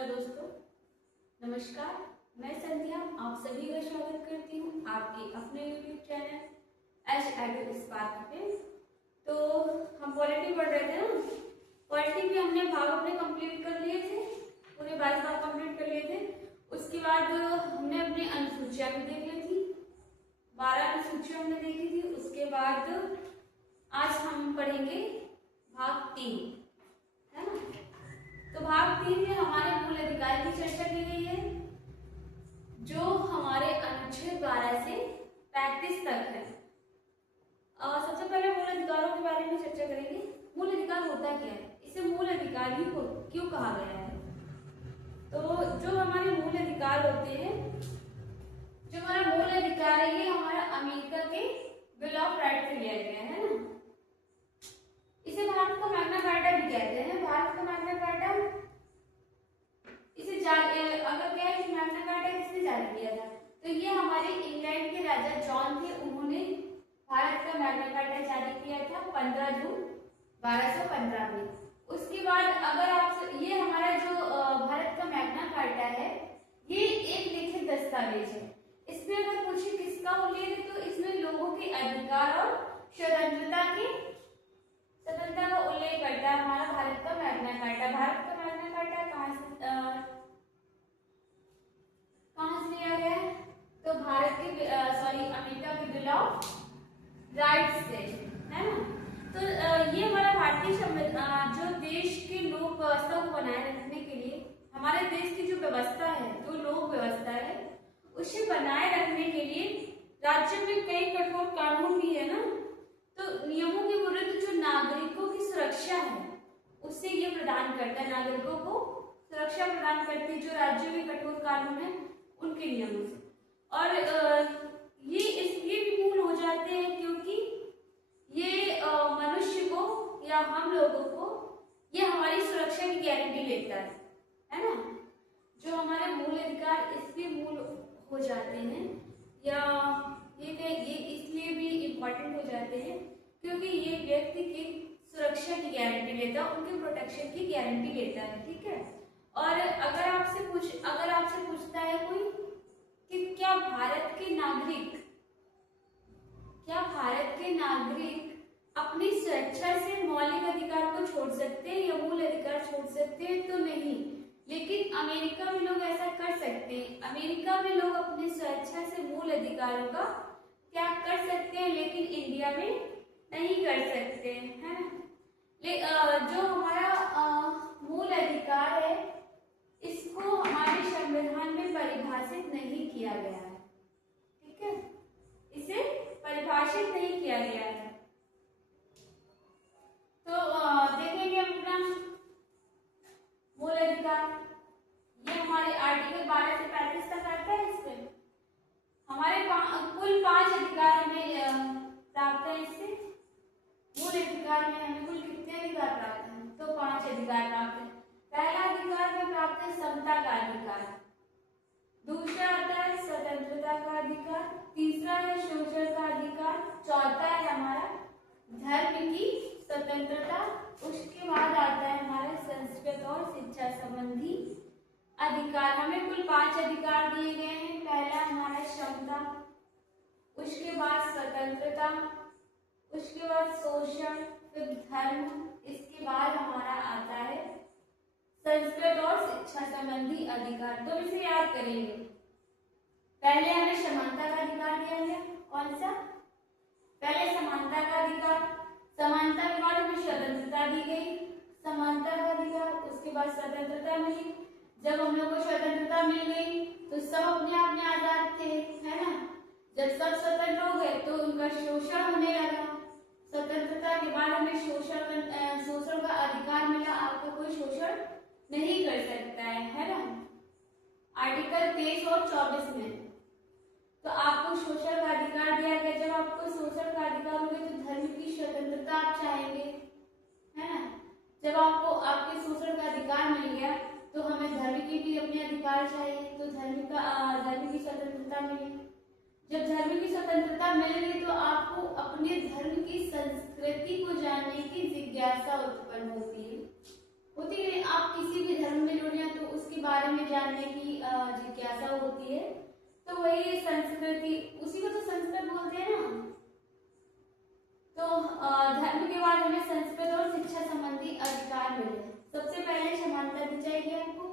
Hello दोस्तों, नमस्कार। मैं संध्या आप सभी का स्वागत करती हूँ आपके अपने यूट्यूब चैनल एच एडु स्पार्क पे। तो हम पॉलिटी पढ़ रहे थे ना। पॉलिटी भी हमने भाग अपने कंप्लीट कर लिए थे, पूरे 22 भाग कंप्लीट कर लिए थे। उसके बाद हमने अपनी अनुसूचियां भी देख ली थी, 12 अनुसूचियां हमने देखी थी। उसके बाद आज हम पढ़ेंगे भाग 3, है ना। तो भाग 3 में हमारे मूल अधिकार की चर्चा की गई है, जो हमारे अनुच्छेद 12 से 35 तक है। सबसे पहले मूल अधिकारों के बारे में चर्चा करेंगे। मूल अधिकार होता क्या है, इसे मूल अधिकार ही क्यों कहा गया है। तो जो हमारे मूल अधिकार होते हैं, जो हमारा मूल अधिकार है, ये हमारा अमेरिका के बिल ऑफ राइट से लिया गया है ना। इसे भारत का मैग्ना कार्टा भी कहते हैं। भारत का मैग्ना कार्टा इसे अगर क्या है कि मैग्ना कार्टा किसने जारी किया था, तो ये हमारे इंग्लैंड के राजा जॉन थे। उन्होंने भारत का मैग्ना कार्टा जारी किया था 15 जून 1215 में। उसके बाद अगर आप ये हमारा जो भारत का मैग्ना कार्टा है, ये एक लिखित दस्तावेज है। इसमें अगर पूछे किसका उल्लेख है, तो इसमें लोगों के अधिकार और स्वतंत्रता का उल्लेख करता है हमारा भारत का मैग्ना कार्टा। भारत का मैग्ना कार्टा कहाँ से लिया गया है, तो भारत के अमेरिका के बिल ऑफ राइट्स से, है ना। तो ये हमारा भारतीय संविधान जो देश के लोक व्यवस्था को बनाए रखने के लिए, हमारे देश की जो व्यवस्था है, जो लोक व्यवस्था है, उसे बनाए रखने के लिए राज्य में कई कठोर कानून भी है ना। तो नियमों के विरुद्ध जो नागरिकों की सुरक्षा है, उससे ये प्रदान करता है, नागरिकों को सुरक्षा प्रदान करती है जो राज्य में कठोर कानून है उनके नियमों से। और ये इसलिए भी मूल हो जाते हैं क्योंकि ये मनुष्य को या हम लोगों को ये हमारी सुरक्षा की गारंटी लेता है ना। जो हमारे मूल अधिकार इसलिए मूल हो जाते हैं, या ये इसलिए भी इम्पोर्टेंट हो जाते हैं क्योंकि ये व्यक्ति की सुरक्षा की गारंटी लेता है, उनके प्रोटेक्शन की गारंटी लेता है, ठीक है। और अगर आपसे पूछता है कोई कि क्या भारत के नागरिक अपनी स्वेच्छा से मौलिक अधिकार को छोड़ सकते हैं या मूल अधिकार छोड़ सकते हैं, तो नहीं। लेकिन अमेरिका में लोग ऐसा कर सकते हैं। अमेरिका में लोग अपनी स्वेच्छा से मूल अधिकारों का त्याग कर सकते हैं, लेकिन इंडिया में नहीं कर सकते, है ना। जो हमारा मूल अधिकार है, इसको हमारे संविधान में परिभाषित नहीं किया गया है, ठीक है। इसे परिभाषित नहीं किया गया है। तो देखेंगे अपना मूल अधिकार, ये हमारे आर्टिकल 12 से 35 तक आता है। इसमें हमारे कुल 5 अधिकार हमें प्राप्त है। इससे मूल अधिकार में हमें कुल कितने अधिकार प्राप्त हैं, तो 5 अधिकार प्राप्त है। पहला अधिकार में प्राप्त है समता का अधिकार, दूसरा आता है स्वतंत्रता का अधिकार, तीसरा है शोषण का अधिकार, चौथा है हमारा धर्म की स्वतंत्रता, उसके बाद आता है हमारा संस्कृत और शिक्षा संबंधी अधिकार। हमें कुल 5 अधिकार दिए गए हैं। पहला हमारा समता, उसके बाद स्वतंत्रता, उसके बाद शोषण, फिर धर्म, इसके बाद हमारा आता है संस्कृत और शिक्षा संबंधी अधिकार। तो इसे याद करेंगे। पहले हमें समानता का अधिकार दिया गया, कौन सा, पहले समानता का अधिकार, समानता के बाद हमें स्वतंत्रता दी गई, समानता का अधिकार, उसके बाद स्वतंत्रता मिली। जब हम लोग को स्वतंत्रता मिल गई तो सब अपने आप में आजाद थे, है ना। जब सब स्वतंत्र हो गए तो उनका शोषण होने लगा। स्वतंत्रता के बाद हमें शोषण का अधिकार मिला, आपको कोई शोषण नहीं कर सकता है ना। आर्टिकल 23 और 24 में तो आपको शोषण का अधिकार दिया गया। जब आपको शोषण का अधिकार हो गया तो धर्म की स्वतंत्रता आप चाहेंगे, है ना। जब आपको आपके शोषण का अधिकार मिल गया तो हमें धर्म की भी अपने अधिकार चाहिए, तो धर्म की स्वतंत्रता मिली। जब धर्म की स्वतंत्रता मिल गई तो आपको अपने धर्म की संस्कृति को जानने की जिज्ञासा उत्पन्न होती है। आप किसी भी धर्म में जुड़ जाए तो उसके बारे में जानने की जिज्ञासा होती है, तो वही संस्कृति, उसी को तो संस्कृत बोलते हैं ना। तो धर्म के बाद हमें संस्कृत और शिक्षा संबंधी अधिकार मिले। सबसे पहले समानता दी जाएगी आपको।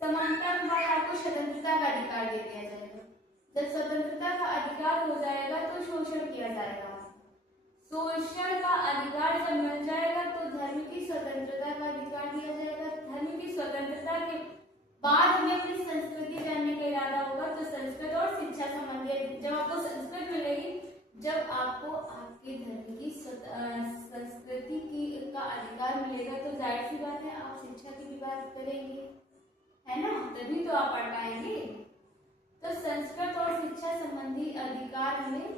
समानता के बाद आपको स्वतंत्रता का अधिकार दे दिया जाएगा। जब स्वतंत्रता का अधिकार हो जाएगा तो शोषण किया जाएगा। शोषण का अधिकार जब मिल जाएगा तो धर्म की स्वतंत्रता का अधिकार दिया जाएगा। धर्म की स्वतंत्रता के बाद हमें अपनी संस्कृति जानने का इरादा होगा तो संस्कृत और शिक्षा संबंधी, जब आपको संस्कृत मिलेगी, जब आपको आपके धर्म की संस्कृति की का अधिकार मिलेगा तो जाहिर सी बात है आप शिक्षा की भी बात करेंगे, है ना, तभी तो आप पढ़ पाएंगे। तो संस्कृत और शिक्षा संबंधी अधिकार हमें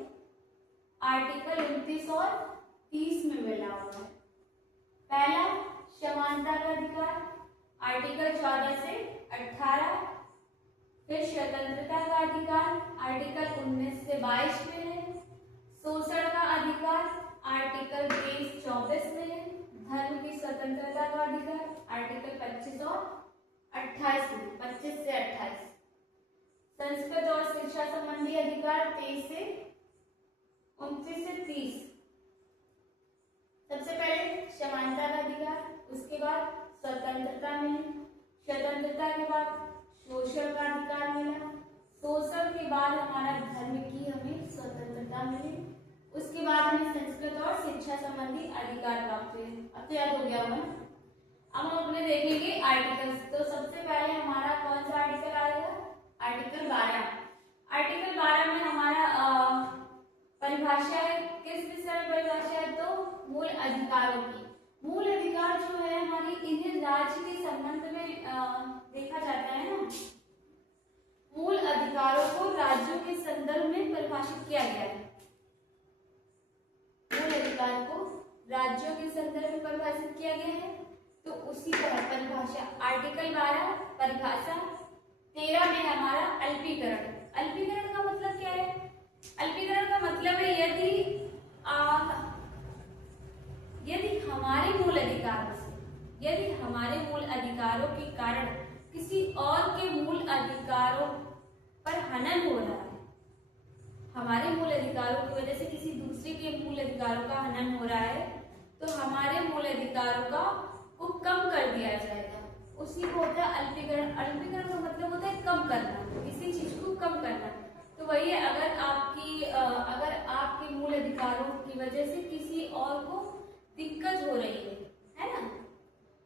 आर्टिकल 29 और 30 में मिला हुआ है। पहला समानता का अधिकार आर्टिकल 14 से 18, फिर स्वतंत्रता का अधिकार आर्टिकल 19 से 22 में है। शोषण का अधिकार आर्टिकल 23-24 में है। धर्म की स्वतंत्रता का अधिकार आर्टिकल 25 और 28 में, 25 से 28। संस्कृत और शिक्षा संबंधी अधिकार 23 से 29 से 30। सबसे पहले समानता का अधिकार, उसके बाद स्वतंत्रता मिली, स्वतंत्रता के बाद शोषण का अधिकार मिला, शोषण के बाद हमारा धर्म की हमें स्वतंत्रता मिली, उसके बाद हमें संस्कृत और शिक्षा संबंधी अधिकार प्राप्त हुए। अब तो याद हो गया हमें। अब हम अपने देखेंगे आर्टिकल्स। तो सबसे पहले हमारा कौन सा आर्टिकल आएगा? आर्टिकल 12। आर्टिकल 12 में हमारा परिभाषा है। किस विषय में परिभाषा है? तो मूल अधिकारों की। मूल अधिकार जो है हमारी इन्हें राज्य के संबंध में देखा जाता है ना। मूल अधिकारों को राज्यों के संदर्भ में परिभाषित किया गया है। मूल अधिकार को राज्यों के संदर्भ में परिभाषित किया गया है। तो उसी तरह परिभाषा आर्टिकल 12 परिभाषा 13 में हमारा अल्पीकरण। अल्पीकरण का मतलब क्या है? अल्पीकरण का मतलब है यदि हमारे मूल अधिकारों के कारण किसी और के मूल अधिकारों पर हनन हो रहा है, हमारे मूल अधिकारों की वजह से किसी दूसरे के मूल अधिकारों का हनन हो रहा है, तो हमारे मूल अधिकारों को कम कर दिया जाएगा। उसी को होता है अल्पीकरण। अल्पीकरण का मतलब होता है कम करना, किसी चीज को कम करना। तो वही है, अगर आपके मूल अधिकारों की वजह से किसी और को दिक्कत हो रही है ना,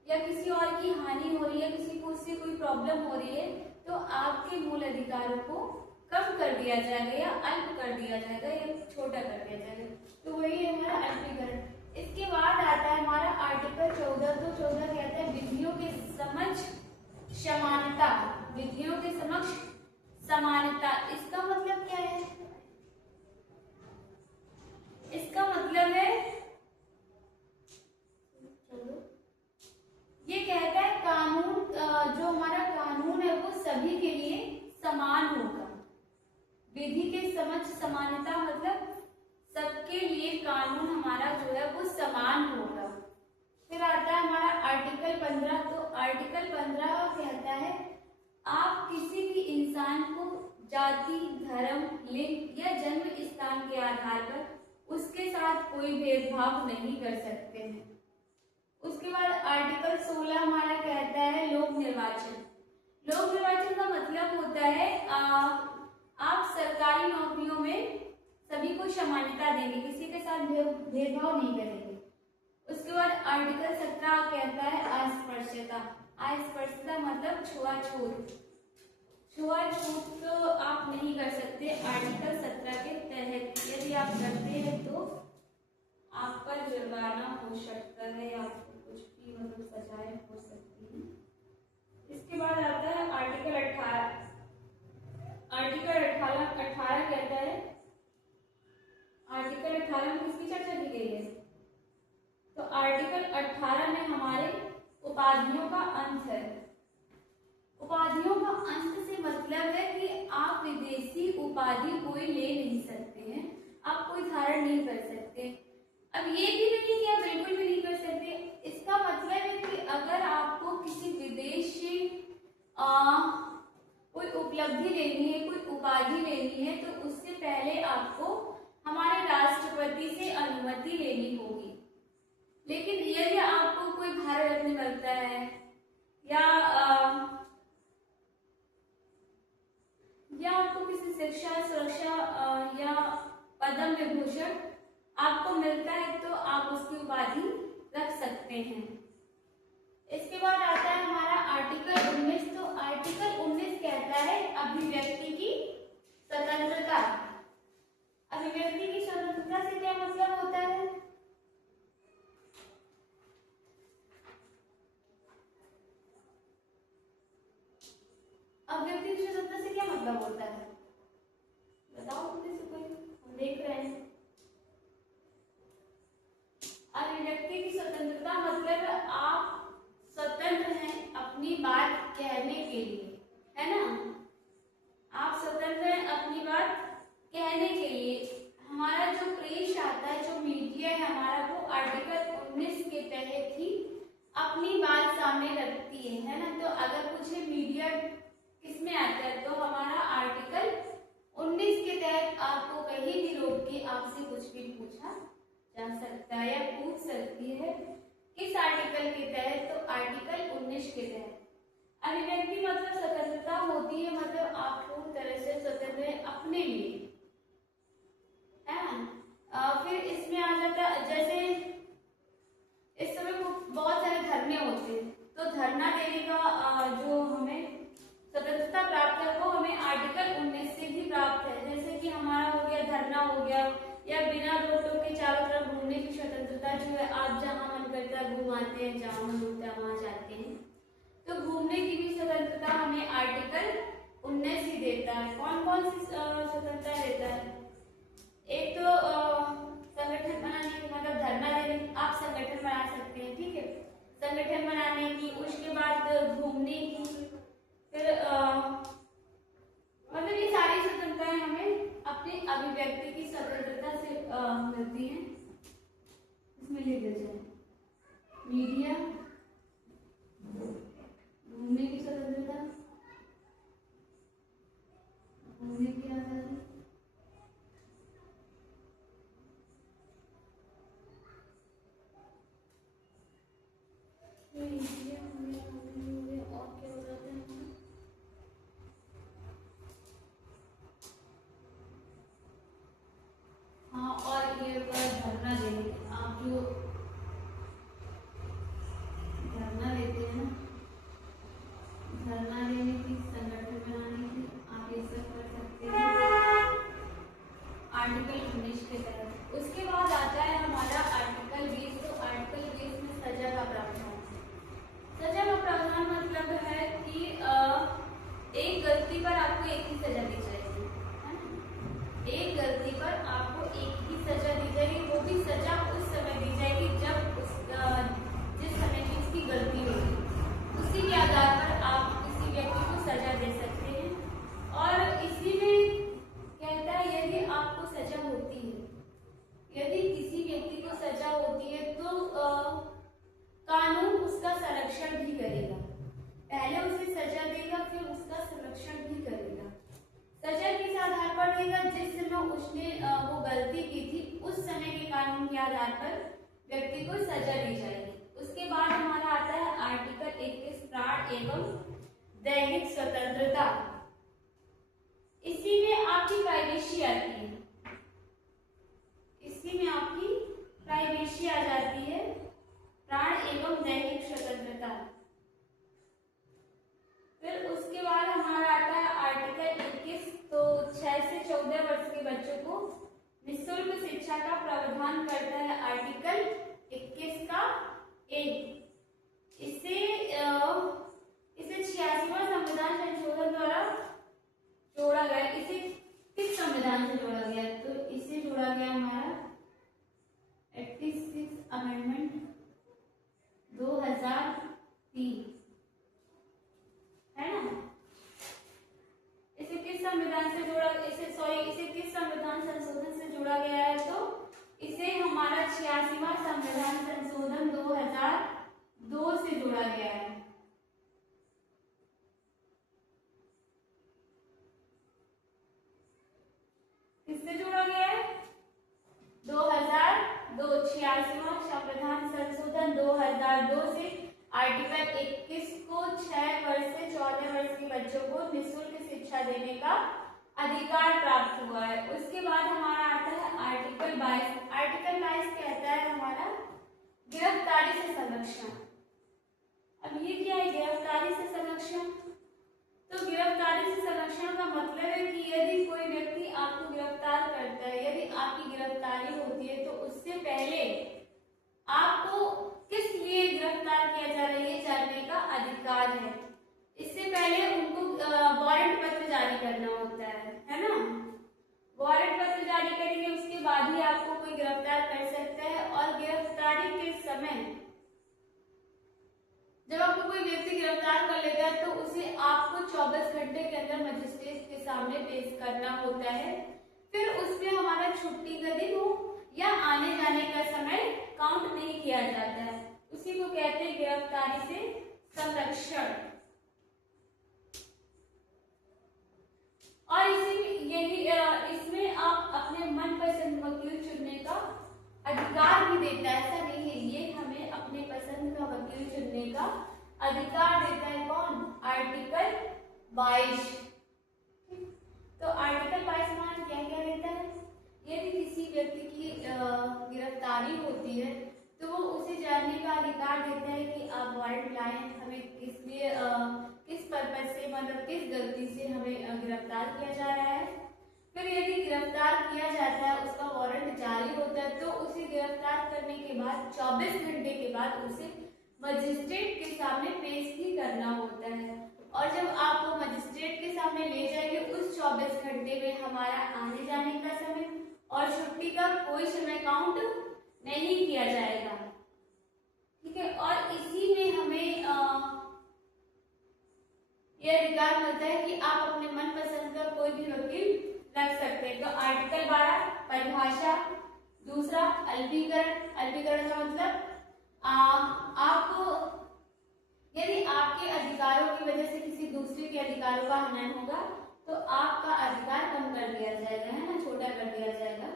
या किसी और की हानि हो रही है, किसी को उससे कोई प्रॉब्लम हो रही है, तो आपके मूल अधिकारों को कम कर दिया जाएगा या अल्प कर दिया जाएगा या छोटा कर दिया जाएगा। तो वही है हमारा अल्पीकरण। इसके बाद आता है हमारा आर्टिकल 14। तो 14 कहता है विधियों के समक्ष समानता। विधियों के समक्ष समानता, इसका मतलब क्या है? इसका मतलब है, ये कहता है कानून, जो हमारा कानून है वो सभी के लिए समान होगा। विधि के समक्ष समानता मतलब सबके लिए कानून हमारा जो है वो समान होगा। फिर आता है हमारा आर्टिकल 15। तो आर्टिकल 15 कहता है आप किसी भी इंसान को जाति, धर्म, लिंग या जन्म स्थान के आधार पर उसके साथ कोई भेदभाव नहीं कर सकते हैं। उसके बाद आर्टिकल 16 हमारा कहता है लोक निर्वाचन। लोक निर्वाचन का मतलब होता है आप सरकारी नौकरियों में सभी को समानता देंगे, किसी के साथ भेदभाव नहीं करेंगे। उसके बाद आर्टिकल 17 कहता है अस्पृश्यता। अस्पृश्यता मतलब छुआछूत। छुआछूत तो आप नहीं कर सकते आर्टिकल 17 के तहत। यदि आप करते हैं तो आप पर जुर्माना हो सकता है या आपको कुछ भी मतलब सजाएं हो सकती है। इसके बाद आता है आर्टिकल 18। आर्टिकल 18 कहता है, आर्टिकल 18 में किसकी चर्चा की गई है? तो आर्टिकल 18 में हमारे उपाधियों का अंत है। उपाधियों का अंत से मतलब है कि आप विदेशी उपाधि कोई ले नहीं सकते हैं, आप कोई धारण नहीं कर सकते। अब ये भी नहीं कि आप बिल्कुल भी नहीं कर सकते। इसका मतलब है कि अगर आपको उपलब्धि लेनी है, कोई उपाधि लेनी है, तो उससे पहले आपको हमारे राष्ट्रपति से अनुमति लेनी होगी। लेकिन यदि आपको कोई भारत रत्न मिलता है या आपको किसी शिक्षा सुरक्षा या पद्म विभूषण आपको मिलता है तो आप उसकी उपाधि रख सकते हैं। इसके बाद आता है हमारा आर्टिकल 19। तो आर्टिकल 19 कहता है अभिव्यक्ति की स्वतंत्रता। अभिव्यक्ति की स्वतंत्रता से क्या मतलब होता है? अभिव्यक्ति की स्वतंत्रता से क्या मतलब होता है, बताओ मुझे से कोई, हम देख रहे हैं। अभिव्यक्ति की स्वतंत्रता मतलब आप स्वतंत्र हैं अपनी बात कहने के लिए, है ना? आप स्वतंत्र हैं अपनी बात कहने के लिए। हमारा जो प्रेस आता है, जो मीडिया है हमारा, वो आर्टिकल 19 के तहत ही अपनी बात सामने रखती है ना? तो अगर पूछे मीडिया किसमें आता है, तो हमारा आर्टिकल 19 के तहत आपको कहीं भी रोक के आपसे कुछ भी पूछा जा सकता है या पूछ सकती है। किस आर्टिकल के तहत? तो आर्टिकल 19 के तहत। अभिव्यक्ति मतलब स्वतंत्रता होती है, मतलब आप पूरी तरह से स्वतंत्र हैं अपने लिए, है ना? फिर इसमें आ जाता है, जैसे इस समय बहुत सारे धरने होते हैं, तो धरना देने का जो हमें स्वतंत्रता प्राप्त है वो हमें आर्टिकल 19 से भी प्राप्त है। जैसे कि हमारा हो गया धरना हो गया, या बिना रोकों के चारों तरफ घूमने की स्वतंत्रता जो है, आप जहाँ मन करता है घूम आते हैं, जहाँ मन होता है वहाँ जाते हैं। तो घूमने की भी स्वतंत्रता हमें आर्टिकल 19 ही देता है। कौन कौन सी स्वतंत्रता देता है? एक तो संगठन बनाने की, मतलब धरना देने की, आप संगठन बना सकते हैं, ठीक है, संगठन बनाने की। उसके बाद घूमने की, फिर मतलब ये सारी स्वतंत्रताएं हमें अपनी अभिव्यक्ति की स्वतंत्रता से मिलती हैं। इसमें लिख दीजिए मीडिया, घूमने की स्वतंत्रता, घूमने की आजादी, और क्या हो जाता है? हाँ, और ये धरना देने, आप जो धरना देते हैं ना, धरना देने की, संगठन बनाने की, आप ये सब कर सकते हैं आर्टिकल 19 के तहत। उसके बाद आता है हमारा आर्टिकल 20। तो आर्टिकल 20 में सजा का प्रावधान। सजा का प्रावधान मतलब है कि एक गलती पर आपको एक ही सजा दी जाएगी, है ना? एक गलती पर आपको एक ही सजा दी जाएगी, वो भी सजा उस समय दी जाएगी जब जिस समय की उसकी गलती होगी, उसी के आधार पर आप किसी व्यक्ति को सजा दे सकते हैं। और इसी में कहता है यदि आपको सजा होती है, यदि किसी व्यक्ति को सजा होती है तो कानून उसका संरक्षण भी करेगा। पहले उसे सजा देगा, फिर उसका संरक्षण भी करेगा। सजा किस आधार पर देगा? जिस समय उसने वो गलती की थी, उस समय के कानून के आधार पर व्यक्ति को सजा दी जाएगी। उसके बाद हमारा आता है आर्टिकल 21 प्राण एवं दैहिक स्वतंत्रता। इसी में आपकी प्राइवेसी आती है, इसी में आपकी प्राइवेसी आ जाती है, प्राण एवं दैहिक स्वतंत्रता। फिर उसके बाद हमारा आता है आर्टिकल 21। तो 6 से 14 वर्ष के बच्चों को निःशुल्क शिक्षा का प्रावधान करता है आर्टिकल 21 का एक। इसे 86वां संविधान संशोधन द्वारा जोड़ा गया। इसे किस संविधान से जोड़ा गया? तो इसे जोड़ा गया हमारा 86 अमेंडमेंट 2003, है ना? इसे किस संविधान से जोड़ा, इसे किस संविधान संशोधन से जोड़ा गया है? तो इसे हमारा 86वां संविधान संशोधन 2002 से जोड़ा गया है। 2002 से आर्टिकल 21 को 6 वर्ष से 14 वर्ष के बच्चों को निःशुल्क शिक्षा देने का अधिकार प्राप्त हुआ है। उसके बाद हमारा आता है आर्टिकल 22। आर्टिकल 22 कहता है हमारा गिरफ्तारी से संरक्षण। अब ये क्या है गिरफ्तारी से संरक्षण? तो गिरफ्तारी से संरक्षण का मतलब है कि यदि कोई व्यक्ति आपको गिरफ्तार करता है, यदि आपकी गिरफ्तारी होती है तो उससे पहले आपको किस लिए गिरफ्तार किया जा रहा है ये जानने का अधिकार है। इससे पहले उनको वारंट पत्र जारी करना होता है ना। वारंट पत्र जारी करेंगे उसके बाद ही आपको कोई गिरफ्तार कर सकता है। और गिरफ्तारी के समय जब आपको कोई व्यक्ति गिरफ्तार कर लेता है तो उसे आपको 24 घंटे के अंदर मजिस्ट्रेट के सामने पेश करना होता है। फिर उसमें हमारा छुट्टी का दिन हो या आने जाने का समय काउंट नहीं किया जाता है। उसी को कहते हैं गिरफ्तारी से संरक्षण। और इसमें आप अपने मनपसंद वकील चुनने का अधिकार भी देता है। ऐसा नहीं है, ये हमें अपने पसंद का वकील चुनने का अधिकार देता है। कौन? आर्टिकल 22। तो आर्टिकल 22 हमारा क्या क्या देता है? यदि किसी व्यक्ति की गिरफ्तारी होती है तो वो उसे जानने का अधिकार देता है कि आप वारंट लाएं, हमें किस लिए किस पर्पज से मतलब किस गलती से हमें गिरफ्तार किया जा रहा है। फिर यदि गिरफ्तार किया जाता है उसका वारंट जारी होता है तो उसे गिरफ्तार करने के बाद 24 घंटे के बाद उसे मजिस्ट्रेट के सामने पेश भी करना होता है। और जब आपको मजिस्ट्रेट के सामने ले जाएंगे उस 24 घंटे में हमारा आने जाने का समय और छुट्टी का कोई समय काउंट नहीं किया जाएगा। ठीक है। और इसी में हमें यह अधिकार मिलता है कि आप अपने मनपसंद का कोई भी वकील रख सकते हैं। तो आर्टिकल 12 परिभाषा। दूसरा अल्पीकरण। अल्पीकरण का मतलब आपको यदि आपके अधिकारों की वजह से किसी दूसरे के अधिकारों का हनन होगा तो आपका अधिकार कम कर दिया जाएगा, है ना, छोटा कर दिया जाएगा।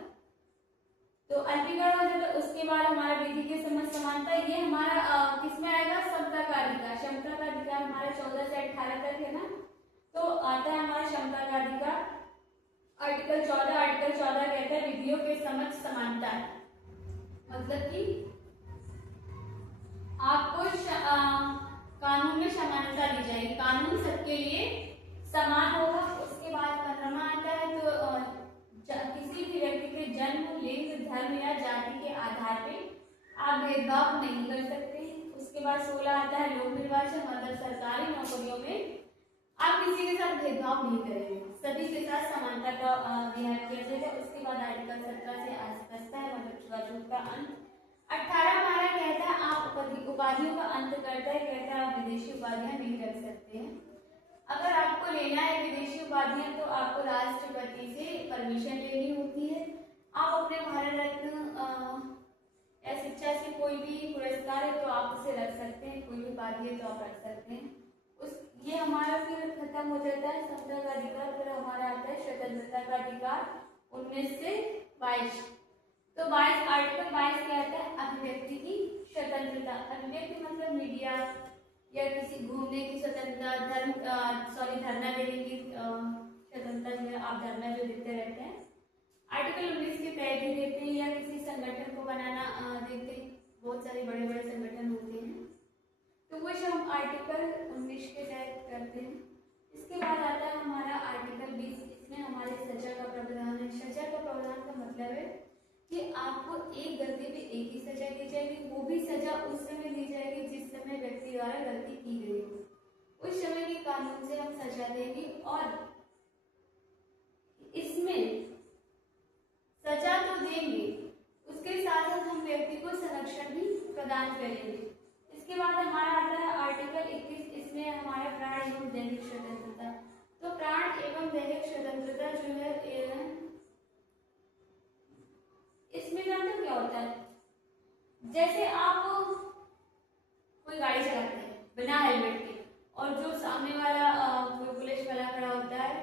तो अल्पीकरण हो जाता है। उसके बाद हमारा विधि के समझ समानता, ये हमारा किसमें आएगा? समता का अधिकार। क्षमता का अधिकार हमारा 14 से 18 तक है ना, तो आता है हमारा क्षमता का अधिकार आर्टिकल 14। आर्टिकल 14 कहता है विधियों के समझ समानता, मतलब कि आपको कानून में समानता दी जाएगी, कानून सबके लिए समान होगा। उसके बाद 15वां आता है तो किसी भी व्यक्ति के जन्म, लिंग, धर्म या जाति के आधार पे आप भेदभाव नहीं कर सकते। उसके बाद 16 आता है लोक निर्वाचन, मतलब सरकारी नौकरियों में आप किसी के साथ भेदभाव नहीं करेंगे, सभी के साथ समानता का व्यवहार किया जाएगा। उसके बाद आर्टिकल 17 से अस्पष्टता है, मतलब छुआछूत का अंत। 18 हमारा कहता है आप उपाधियों का अंत करता है, कहता है आप विदेशी उपाधियां नहीं रख सकते हैं। अगर आपको लेना है विदेशी उपाधियां तो आपको राष्ट्रपति से परमिशन लेनी होती है। आप अपने भारत रत्न या शिक्षा से कोई भी पुरस्कार है तो आप उसे रख सकते हैं, कोई भी उपाधि है तो आप रख सकते हैं। ये हमारा फिर खत्म हो जाता है समता का अधिकार। फिर हमारा आता है स्वतंत्रता का अधिकार 19 से 22। तो 22 आर्टिकल 22 कहता है अभिव्यक्ति की स्वतंत्रता। अभिव्यक्ति मतलब मीडिया या किसी घूमने की स्वतंत्रता, धरना देने की स्वतंत्रता, जो है आप धरना जो देते रहते हैं। आर्टिकल 19 के तहत ही देते हैं या किसी संगठन को बनाना देते हैं, बहुत सारे बड़े बड़े संगठन होते हैं तो वो हम आर्टिकल 19 के तहत करते हैं। इसके बाद आता है हमारा आर्टिकल 20। इसमें हमारे सजा का प्रावधान है। सजा का प्रावधान का मतलब है कि आपको एक गलती पे एक ही सजा दी जाएगी, वो भी सजा उस समय दी जाएगी जिस समय व्यक्ति द्वारा गलती की गई हो, उस समय के कानून से हम सजा देंगे। और इसमें सजा तो देंगे, उसके साथ साथ हम व्यक्ति को संरक्षण भी प्रदान करेंगे। इसके बाद हमारा आता है आर्टिकल 21। इसमें हमारा प्राण एवं दैहिक स्वतंत्रता। तो प्राण एवं दैहिक स्वतंत्रता जो है इसमें जानते क्या होता है? जैसे आप कोई गाड़ी चलाते हैं बिना हेलमेट के और जो सामने वाला कोई पुलिस वाला खड़ा होता है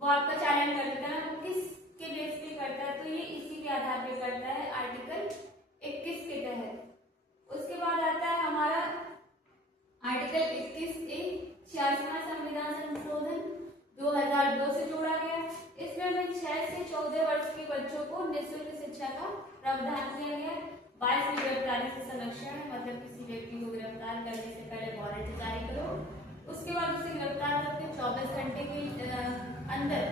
वो आपका चालान कर देता है, वो किसके बेस पे करता है? तो ये इसी के आधार पे करता है आर्टिकल 21 के तहत। उसके बाद आता है बच्चों को निःशुल्क शिक्षा का प्रावधान किया गया। 22 गिरफ्तारी से संरक्षण, मतलब किसी व्यक्ति को गिरफ्तार करने से पहले वारंट जारी करो, उसके बाद उसे गिरफ्तार करके 24 घंटे के अंदर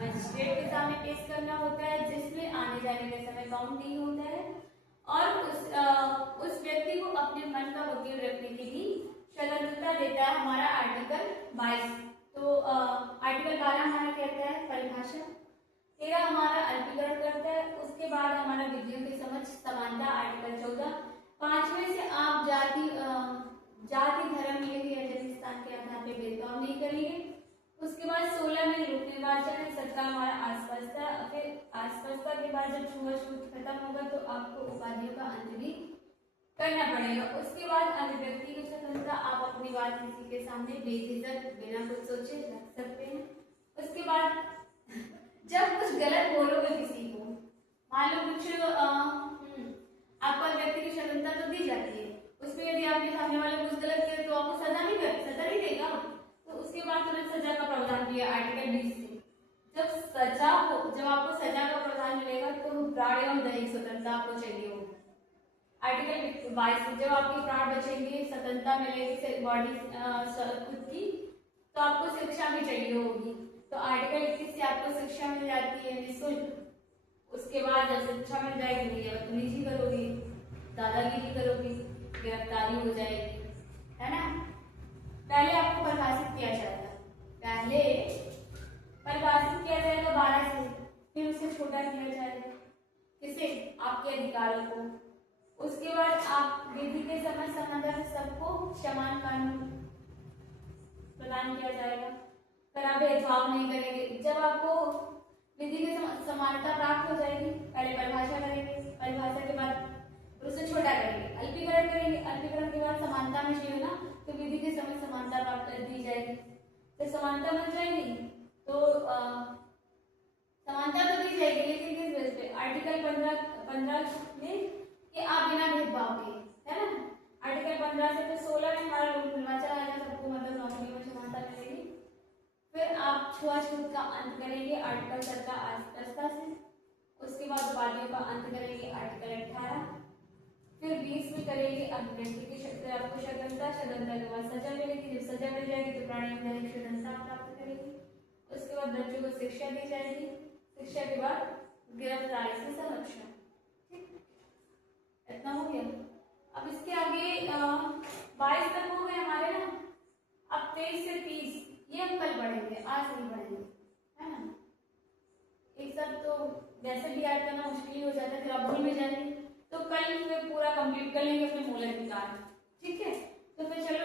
मजिस्ट्रेट के सामने पेश करना होता है, जिसमें आने जाने का समय काउंट नहीं होता है, और उस व्यक्ति को अपने मन का वकील रखने की भी स्वतंत्रता देता है हमारा आर्टिकल 22। तो आर्टिकल 12 हमारा कहता है परिभाषा, 13 हमारा अल्पीकरण करता है, उसके बाद हमारा विधियों के समक्ष समानता आर्टिकल 14। 5वें से आप जाति धर्म लिंग या जन्म स्थान के आधार पर भेदभाव नहीं करेंगे। उसके बाद 16 में लोक निर्वाचन है, सबका हमारा आस्पष्टता। फिर आस्पष्टता के बाद जब छुआछूत खत्म होगा तो आपको उपाधियों का अंत भी करना पड़ेगा। उसके बाद अभिव्यक्ति की स्वतंत्रता, आप अपनी बात किसी के सामने बेझिझक बिना कुछ सोचे रख सकते हैं। उसके बाद जब कुछ गलत बोलोगे किसी को, मान लो कुछ आपको अभिव्यक्ति की स्वतंत्रता तो दी जाती है, उसमें यदि आपके सामने वाले कुछ गलत करे तो आपको सजा नहीं देगा, तो उसके बाद तुरंत सजा का प्रावधान किया आर्टिकल 20 से। जब आपको सजा का प्रावधान मिलेगा तो प्राण एवं दैहिक स्वतंत्रता आपको चाहिए होगी। आर्टिकल 22 से जब आपके प्राण बचेंगे, स्वतंत्रता मिलेगी बॉडी खुद की, तो आपको शिक्षा भी चाहिए होगी। तो आर्टिकल 21 से आपको शिक्षा मिल जाती है निःशुल्क। उसके बाद जब शिक्षा मिल जाएगी तो बदतमीजी करोगे, दादागिरी करोगे, गिरफ्तारी हो जाएगी, है ना। पहले आपको परिभाषित किया जाएगा, 12 से, फिर उसे छोटा किया जाएगा, किसे, आपके अधिकारों को। उसके बाद आप विधि के समझ समाधान सबको समान कानून प्रदान किया जाएगा, पर आप भेदभाव नहीं करेंगे। जब आपको विधि की समानता प्राप्त हो जाएगी, पहले परिभाषा करेंगे, परिभाषा के बाद उसे छोटा करेंगे, अल्पीकरण करेंगे, अल्पीकरण के बाद समानता में चाहिए ना, तो विधि के समय समानता प्राप्त दी जाएगी। तो समानता मिल जाएगी तो समानता तो दी जाएगी, लेकिन किस बेस पे, आर्टिकल 15 में कि आप बिना भेदभाव के, है ना। आर्टिकल 15 से फिर 16 में हमारा लोक निर्वाचन आएगा, सबको मतलब नौकरी में समानता मिलेगी। फिर आप छुआछूत का अंत करेंगे आर्टिकल 17 आस्पष्टता से। उसके बाद उपाधियों का अंत करेंगे आर्टिकल 18। फिर 20 में करेंगे अभिव्यक्ति की आपको स्वतंत्रता के बाद सजा मिलेगी, जब सजा मिल जाएगी तो प्राणी दैनिक स्वतंत्रता प्राप्त करेगी। उसके बाद बच्चों को शिक्षा दी जाएगी, शिक्षा के बाद गिरफ्तारी से संरक्षण। ठीक, इतना हो गया। अब इसके आगे 22 तक हो गए हमारे ना। अब 23 से 30 ये हम कल पढ़ेंगे, आज नहीं पढ़ेंगे, है ना। एक सब तो वैसे भी याद करना मुश्किल हो जाता है, फिर आप भूल में जाएंगे, तो कल फिर पूरा कंप्लीट कर लेंगे अपने मूल अधिकार। ठीक है, तो फिर चलो